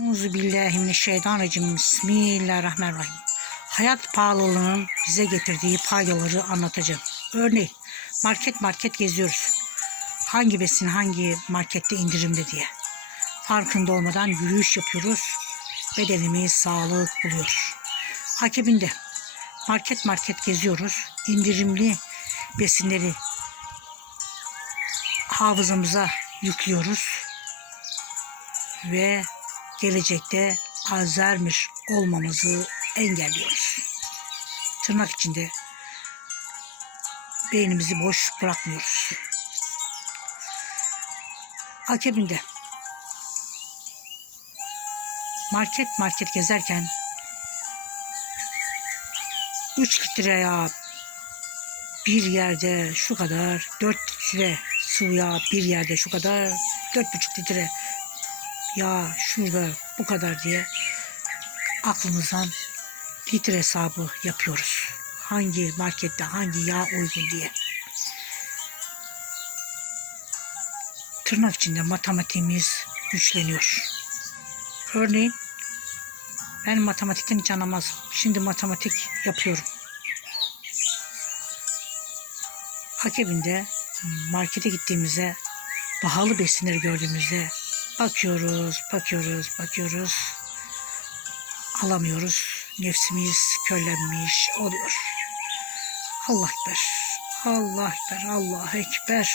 Euzubillahimineşşeytanirracim. Bismillahirrahmanirrahim. Hayat pahalılığının bize getirdiği faydaları anlatacağım. Örneğin market market geziyoruz. Hangi besin hangi markette indirimde diye. Farkında olmadan yürüyüş yapıyoruz. Bedenimiz sağlık buluyor. Akibinde market market geziyoruz. İndirimli besinleri hafızamıza yüklüyoruz ve gelecekte Alzheimer olmamızı engelliyoruz. Tırnak içinde beynimizi boş bırakmıyoruz. Akabinde market market gezerken 3 litre yağ bir yerde şu kadar 4 litre yağ bir yerde şu kadar 4,5 litre ya şurada bu kadar diye aklımızdan litre hesabı yapıyoruz. Hangi markette hangi yağ uygun diye. Tırnak içinde matematiğimiz güçleniyor. Örneğin ben matematikten hiç anlamazım. Şimdi matematik yapıyorum. Akabinde markete gittiğimizde pahalı besinleri gördüğümüzde bakıyoruz, bakıyoruz, bakıyoruz. Alamıyoruz. Nefsimiz körlenmiş oluyor. Allah Ekber. Allah Ekber. Allah Ekber.